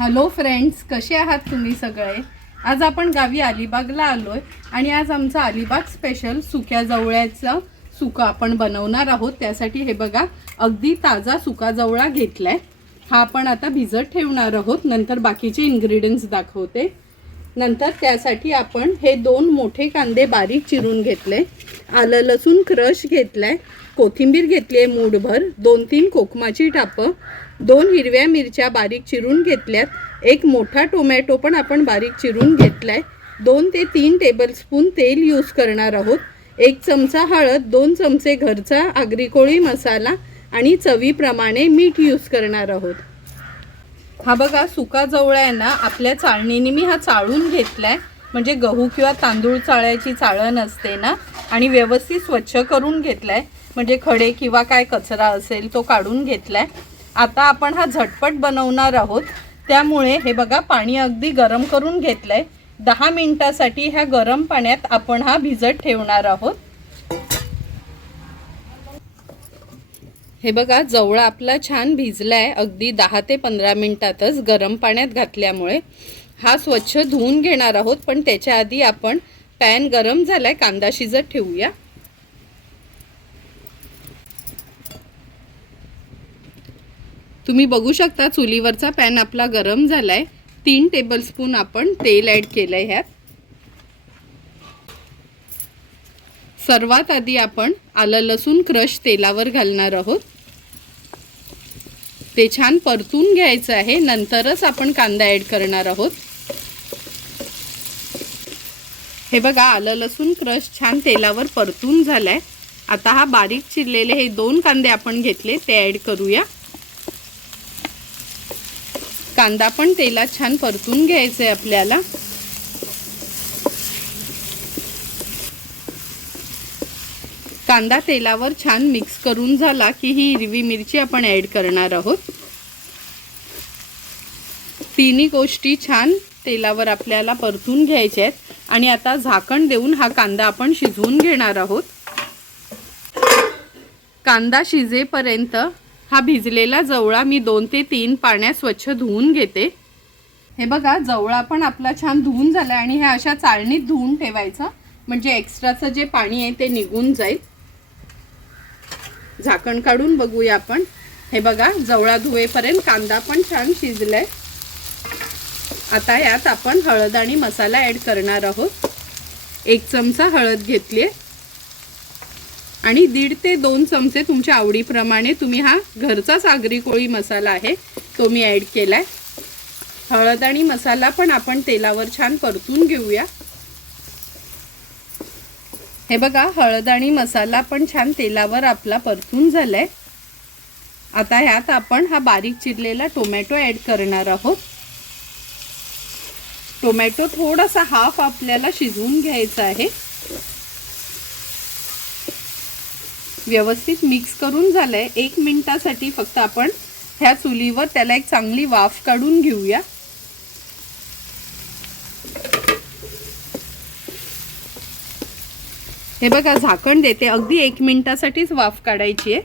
Hello friends कसे आहात तुम्ही सगळे? आज आपण गावी अलिबागला आलो आहे आणि आज आमचा अलिबाग स्पेशल सुक्या जवळ्याचं सुका आपण बनवणार आहोत. त्यासाठी हे बघा अगदी ताजा सुका जवळा आहे हा आपण आता भिजत ठेवणार आहोत. नंतर बाकीचे इन्ग्रेडियंट्स दाखवते. नंतर त्यासाठी आपण हे दोन मोठे कांदे बारीक चिरून घेतले. आलं लसूण क्रश घेतलं आहे कोथिंबीर घेतली आहे मूठभर. दोन तीन कोकमाची टापं. दोन हिरव्या मिरच्या बारीक चिरून घेतल्यात. एक मोठा टोमॅटो पण आपण बारीक चिरून घेतलाय. दोन ते तीन टेबलस्पून तेल यूज करणार आहोत. एक चमचा हळद दोन चमचे घरचा आगरी कोळी मसाला आणि चवीप्रमाणे मीठ यूज करणार आहोत. हा बघा सुका जवळ आहे ना आपल्या चाळणीने मी हा चाळून घेतलाय. म्हणजे गहू किंवा तांदूळ चाळायची चाळण असते ना आणि व्यवस्थित स्वच्छ करून घेतलाय. म्हणजे खडे किंवा काय कचरा असेल तो काढून घेतलाय. आता आपण हा झटपट बनवणार आहोत. त्यामुळे हे बघा पाणी अगदी गरम करून घेतलंय. दहा मिनिटासाठी ह्या गरम पाण्यात आपण हा भिजत ठेवणार आहोत. हे बघा जवळा आपला छान भिजलाय. अगदी दहा ते पंधरा मिनिटातच गरम पाण्यात घातल्यामुळे. हा स्वच्छ धुवून घेणार आहोत पण त्याच्या आधी आपण पॅन गरम झालाय कांदा शिजत ठेवूया. तुम्ही बघू शकता चुलीवरचा पॅन आपला गरम झालाय. तीन टेबलस्पून आपण तेल ॲड केलंय ह्यात. सर्वात आधी आपण आलं लसूण क्रश तेलावर घालणार आहोत. ते छान परतून घ्यायचं आहे नंतरच आपण कांदा ॲड करणार आहोत. हे बघा आलं लसूण क्रश छान तेलावर परतून झालाय. आता हा बारीक चिरलेले हे दोन कांदे आपण घेतले ते ॲड करूया. कांदा पण तेलात छान परतून घ्यायचा आहे आपल्याला. कांदा तेलावर छान मिक्स करून झाला की ही हिरवी मिरची आपण ॲड करणार आहोत. तिन्ही गोष्टी छान तेलावर आपल्याला परतून घ्यायच्या आहेत. आणि आता झाकण देऊन हा कांदा आपण शिजवून घेणार आहोत. कांदा शिजेपर्यंत हा भिजलेला जवळा मी दोन ते तीन पाण्यात स्वच्छ धुवून घेते. हे बघा जवळा पण आपला छान धुवून झाला आणि हे अशा चाळणीत धुवून ठेवायचं. म्हणजे एक्स्ट्राचं जे पाणी आहे ते निघून जाईल. झाकण काढून बघूया आपण. हे बघा जवळा धुवेपर्यंत कांदा पण छान शिजलाय. आता यात आपण हळद आणि मसाला ॲड करणार आहोत. एक चमचा हळद घेतली आहे आणि दीड ते दोन चमचे तुमच्या आवडीप्रमाणे तुम्ही हा घरचाच आगरी कोळी मसाला आहे तो मी ॲड आहे हळद आणि मसाला पण आपण तेलावर छान परतून घेऊया. हे बघा हळद आणि मसाला पण छान तेलावर आपला परतून झालाय. आता ह्यात आपण हा बारीक चिरलेला टोमॅटो ॲड करणार आहोत. टोमॅटो थोडासा हाफ आपल्याला शिजवून घ्यायचा आहे. व्यवस्थित मिक्स करून झालंय. एक मिनिटासाठी फक्त आपण ह्या चुलीवर त्याला एक चांगली वाफ काढून घेऊया. हे बघा झाकण देते. अगदी एक मिनिटासाठीच वाफ काढायची आहे.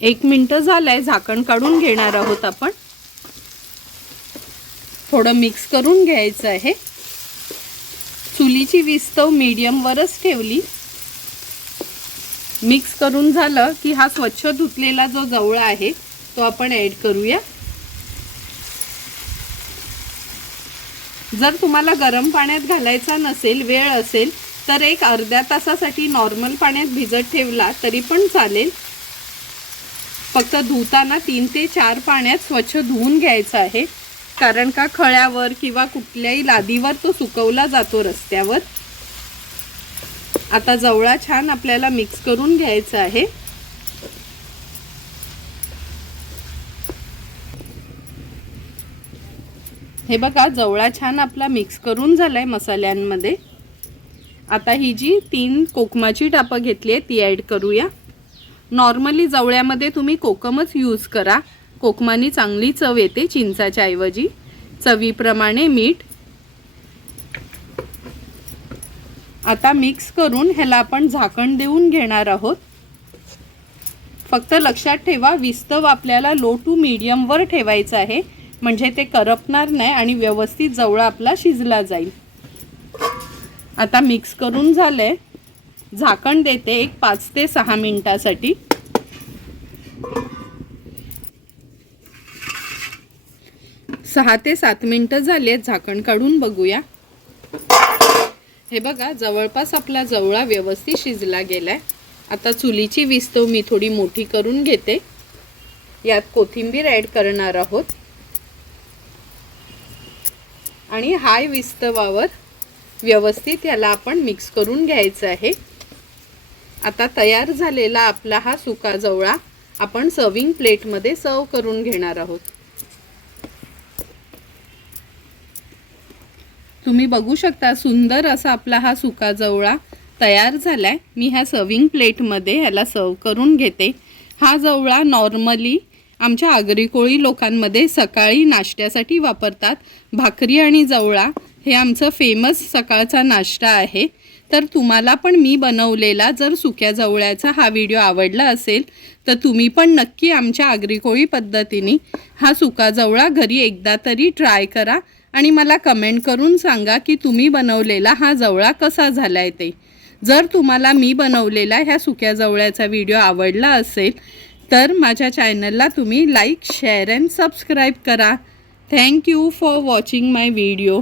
एक मिनटं झालंय झाकण काढून घेणार आहोत आपण. थोडं मिक्स करून घ्यायचं आहे. चुलीची विस्तव मीडियमवरच ठेवली. मिक्स करून झालं की हा स्वच्छ धुतलेला जो जवळा आहे तो आपण ॲड करूया. जर तुम्हाला गरम पाण्यात घालायचा नसेल वेळ असेल तर एक अर्ध्या तासासाठी नॉर्मल पाण्यात भिजत ठेवला तरी पण चालेल. फक्त धुताना तीन ते चार पाण्यात स्वच्छ धुवून घ्यायचं आहे. कारण का खळ्यावर किंवा कुठल्याही लादीवर तो सुकवला जातो रस्त्यावर. आता जवळा छान आपल्याला मिक्स करून घ्यायचा आहे. हे बघा जवळा छान आपला मिक्स करून झालाय मसाल्यांमध्ये. आता ही जी तीन कोकमाची टापं घेतली आहे ती ॲड करूया. नॉर्मली जवळ्यामध्ये तुम्ही कोकमच यूज करा. कोकमानी चांगली चव येते चिंचाच्या ऐवजी. चवीप्रमाणे मीठ आता मिक्स करून ह्याला आपण झाकण देऊन घेणार आहोत. फक्त लक्षात ठेवा विस्तव आपल्याला लो टू मीडियमवर ठेवायचं आहे. म्हणजे ते करपणार नाही आणि व्यवस्थित जवळ आपला शिजला जाईल. आता मिक्स करून झालं आहे झाकण देते एक पाच ते सहा मिनटासाठी. सहा ते सात मिनटं झाली आहेत झाकण काढून बघूया. हे बघा जवळपास आपला जवळा व्यवस्थित शिजला गेलाय. आता चुलीची विस्तव मी थोडी मोठी करून घेते. यात कोथिंबीर ॲड करणार आहोत. आणि हाय विस्तवावर व्यवस्थित याला आपण मिक्स करून घ्यायचं आहे. आता तयार झालेला आपला हा सुका जवळा आपण सर्विंग प्लेटमध्ये सर्व करून घेणार आहोत. तुम्ही बघू शकता सुंदर असा आपला हा सुका जवळा तयार आहे मी ह्या सर्विंग प्लेटमध्ये ह्याला सर्व करून घेते. हा जवळा नॉर्मली आमच्या आगरी कोळी लोकांमध्ये सकाळी नाश्त्यासाठी वापरतात. भाकरी आणि जवळा हे आमचं फेमस सकाळचा नाश्ता आहे. तर तुम्हाला पण मी बनवलेला जर सुक्या जवळ्याचा हा व्हिडिओ आवडला असेल तर तुम्ही पण नक्की आमच्या आगरी कोळी पद्धतीने हा सुका जवळा घरी एकदा तरी ट्राय करा. आणि मला कमेंट करून सांगा की तुम्ही बनवलेला हा जवळा कसा झाला आहे ते. जर तुम्हाला मी बनवलेला ह्या सुक्या जवळ्याचा व्हिडिओ आवडला असेल तर माझ्या चॅनलला तुम्ही लाईक शेअर अँड सबस्क्राईब करा. Thank you for watching my video